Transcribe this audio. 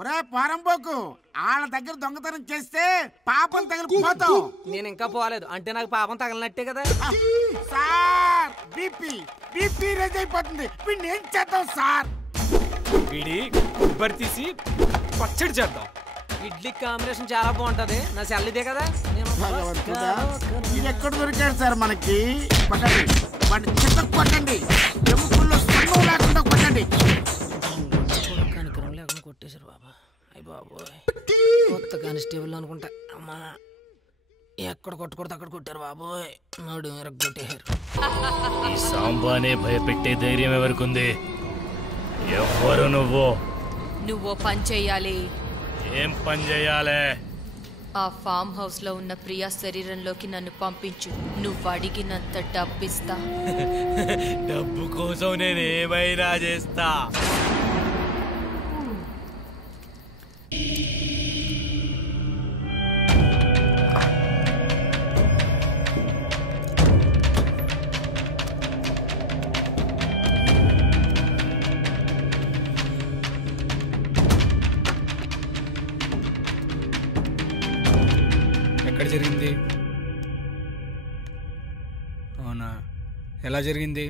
ఒరే పారంపోకు వాళ్ళ దగ్గర దొంగతనం చేస్తే పాపం తగిలిపోతావు. నేను ఇంకా పోలేదు అంటే నాకు పాపం తగలనట్టే కదా సార్. బీపీ రేజ్ అయిపోతుంది. వీడిని ఏం చేద్దాం సార్? వీడి కొబ్బరి తీసి పచ్చడి చేద్దాం. ఇడ్లీ కాంబినేషన్ చాలా బాగుంటది. నా సెల్ ఇదే కదా. ఇది ఎక్కడ దొరికాడు సార్ మనకి? కొట్టండి వాడిని చిత్త కొట్టండి. ఎముకల్లో సన్నం లేకుండా కొట్టండి. కనికరం లేకుండా కొట్టేశారు బాబా. అయ్యి బాబోయ్ కొత్త కానిస్టేబుల్ అనుకుంటా. అమ్మా ఎక్కడ కొట్టకూడదు అక్కడ కొట్టారు బాబోయ్. నాడు కొట్టేశారు. ఈ సాంబానే భయపెట్టే ధైర్యం ఎవరికుంది? ఎవ్వరు నువ్వు? నువ్వు పని చెయ్యాలి. ఏం పని చేయాలి? ఆ ఫామ్ హౌస్ లో ఉన్న ప్రియా శరీరంలోకి నన్ను పంపించు. నువ్వు అడిగినంత డబ్బిస్తా. డబ్బు కోసం నేను ఏమైనా చేస్తా. ఎక్కడ జరిగింది? అవునా, ఎలా జరిగింది?